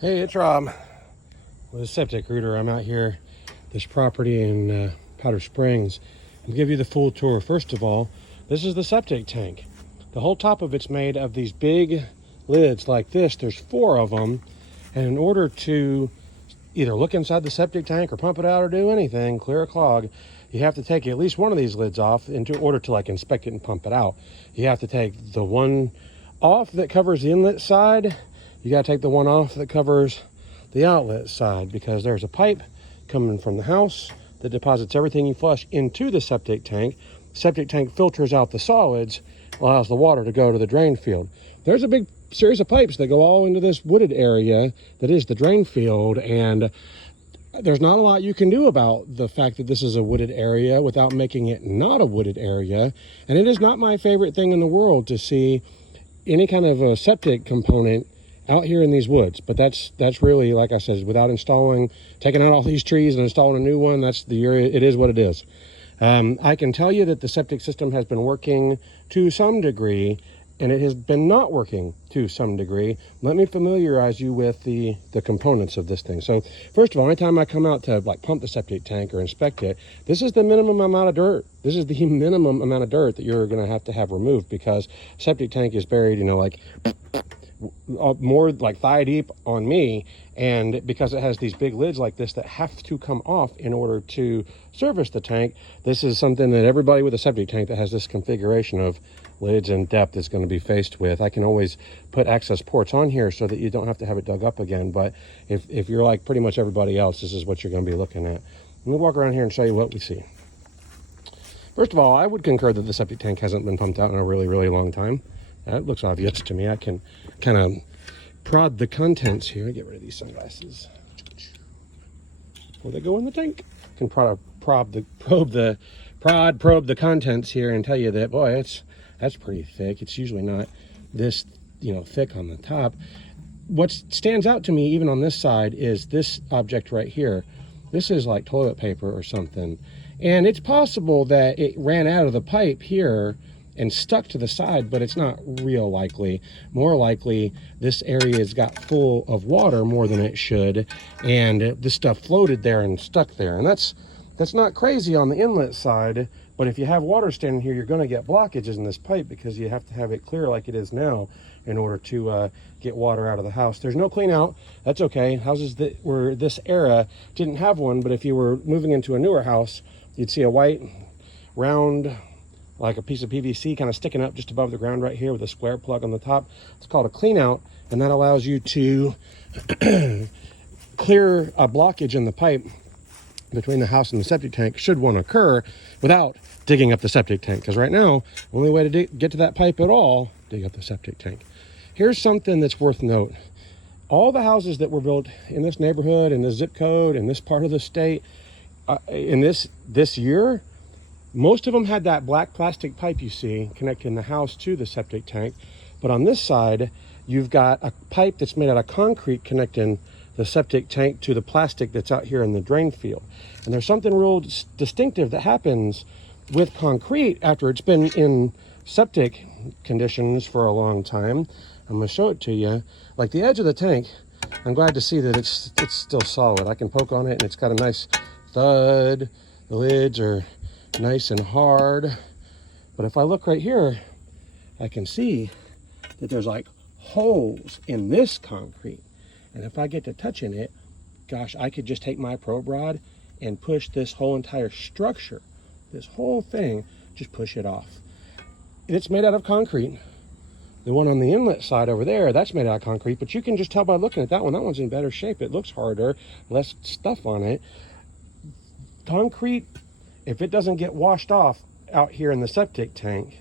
Hey, it's Rob with a Septic Rooter. I'm out here, this property in Powder Springs. I'll give you the full tour. First of all, this is the septic tank. The whole top of it's made of these big lids like this. There's 4 of them. And in order to either look inside the septic tank or pump it out or do anything, clear a clog, you have to take at least one of these lids off in order to inspect it and pump it out. You have to take the one off that covers the inlet side. You got to take the one off that covers the outlet side, because there's a pipe coming from the house that deposits everything you flush into the septic tank. Septic tank filters out the solids, allows the water to go to the drain field. There's a big series of pipes that go all into this wooded area that is the drain field, and there's not a lot you can do about the fact that this is a wooded area without making it not a wooded area. And it is not my favorite thing in the world to see any kind of a septic component out here in these woods. But that's really, like I said, without taking out all these trees and installing a new one, that's the area. It is what it is. I can tell you that the septic system has been working to some degree, and it has been not working to some degree. Let me familiarize you with the components of this thing. So first of all, anytime I come out to pump the septic tank or inspect it, this is the minimum amount of dirt. This is the minimum amount of dirt that you're going to have removed, because septic tank is buried, more like thigh deep on me, and because it has these big lids like this that have to come off in order to service the tank, this is something that everybody with a septic tank that has this configuration of lids and depth is going to be faced with. I can always put access ports on here so that you don't have to have it dug up again, but if you're like pretty much everybody else, this is what you're going to be looking at. Let me walk around here and show you what we see. First of all, I would concur that the septic tank hasn't been pumped out in a really, really long time. That looks obvious to me. I can kind of prod the contents here. Get rid of these sunglasses before they go in the tank. I can probe the contents here and tell you that, boy, that's pretty thick. It's usually not this thick on the top. What stands out to me even on this side is this object right here. This is like toilet paper or something, and it's possible that it ran out of the pipe here and stuck to the side, but it's not real likely. More likely, this area has got full of water more than it should, and this stuff floated there and stuck there. And that's not crazy on the inlet side, but if you have water standing here, you're gonna get blockages in this pipe, because you have to have it clear like it is now in order to get water out of the house. There's no clean out. That's okay. Houses that were this era didn't have one, but if you were moving into a newer house, you'd see a white, round, like a piece of PVC kind of sticking up just above the ground right here with a square plug on the top. It's called a clean out, and that allows you to clear a blockage in the pipe between the house and the septic tank, should one occur, without digging up the septic tank. Because right now, the only way to get to that pipe at all, dig up the septic tank. Here's something that's worth note. All the houses that were built in this neighborhood, in this zip code, in this part of the state, in this year, most of them had that black plastic pipe you see connecting the house to the septic tank. But on this side, you've got a pipe that's made out of concrete connecting the septic tank to the plastic that's out here in the drain field. And there's something real distinctive that happens with concrete after it's been in septic conditions for a long time. I'm going to show it to you. Like the edge of the tank, I'm glad to see that it's still solid. I can poke on it and it's got a nice thud. The lids are nice and hard. But if I look right here, I can see that there's like holes in this concrete. And if I get to touching it, gosh, I could just take my probe rod and push this whole entire structure, this whole thing, just push it off. It's made out of concrete. The one on the inlet side over there, that's made out of concrete, but you can just tell by looking at that one. That one's in better shape. It looks harder, less stuff on it. Concrete, if it doesn't get washed off out here in the septic tank,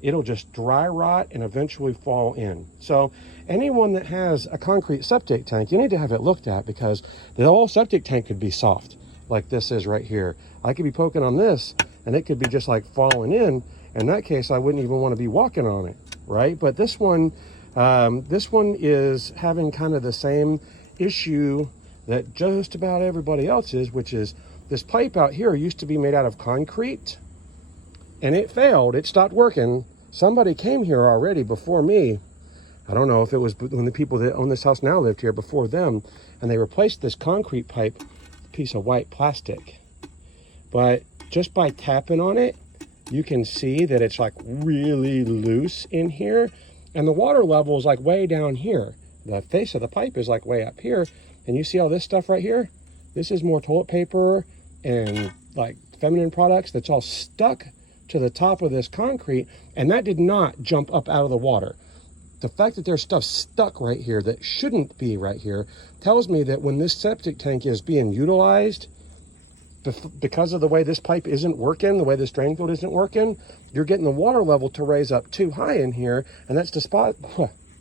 it'll just dry rot and eventually fall in. So anyone that has a concrete septic tank, you need to have it looked at, because the whole septic tank could be soft like this is right here. I could be poking on this and it could be just like falling in. In that case, I wouldn't even want to be walking on it, right? But this one is having kind of the same issue that just about everybody else is, which is this pipe out here used to be made out of concrete, and it failed. It stopped working. Somebody came here already before me I don't know if it was when the people that own this house now lived here before them, and they replaced this concrete pipe with a piece of white plastic. But just by tapping on it, you can see that it's like really loose in here, and the water level is like way down here. The face of the pipe is like way up here, and you see all this stuff right here? This is more toilet paper and like feminine products that's all stuck to the top of this concrete, and that did not jump up out of the water. The fact that there's stuff stuck right here that shouldn't be right here tells me that when this septic tank is being utilized, because of the way this pipe isn't working, the way this drain field isn't working, you're getting the water level to raise up too high in here, and that's sorry,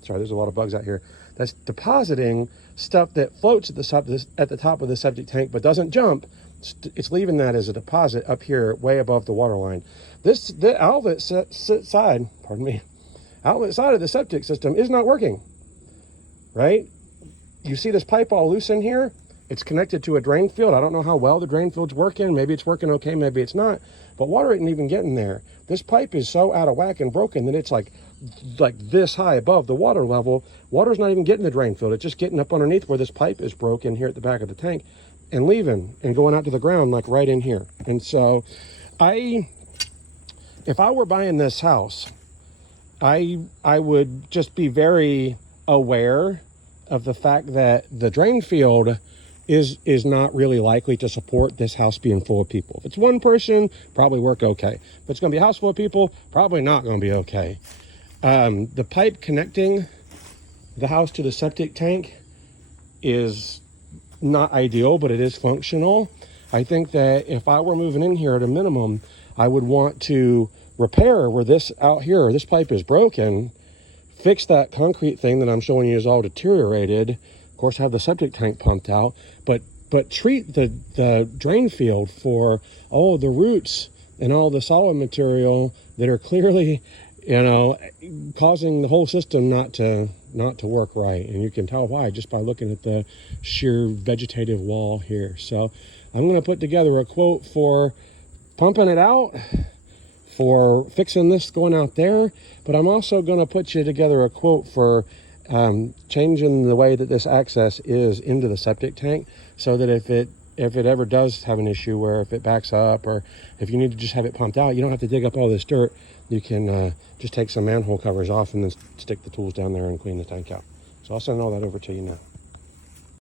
there's a lot of bugs out here. That's depositing stuff that floats at the top of the septic tank but doesn't jump. It's leaving that as a deposit up here way above the water line. The outlet side of the septic system is not working, right? You see this pipe all loose in here? It's connected to a drain field. I don't know how well the drain field's working. Maybe it's working okay, maybe it's not. But water isn't even getting there. This pipe is so out of whack and broken that it's like this high above the water level. Water's not even getting the drain field. It's just getting up underneath where this pipe is broken here at the back of the tank and leaving and going out to the ground like right in here. And so if I were buying this house, I would just be very aware of the fact that the drain field is not really likely to support this house being full of people. If it's one person, probably work okay. If it's going to be a house full of people, probably not going to be okay. The pipe connecting the house to the septic tank is not ideal, but it is functional. I think that if I were moving in here at a minimum, I would want to repair where this pipe is broken, fix that concrete thing that I'm showing you is all deteriorated, of course have the septic tank pumped out, but treat the drain field for all of the roots and all the solid material that are clearly, causing the whole system not to work right. And you can tell why just by looking at the sheer vegetative wall here. So I'm going to put together a quote for pumping it out, for fixing this going out there, but I'm also going to put you together a quote for changing the way that this access is into the septic tank, so that if it ever does have an issue where if it backs up or if you need to just have it pumped out, you don't have to dig up all this dirt. You can just take some manhole covers off and then stick the tools down there and clean the tank out. So I'll send all that over to you now.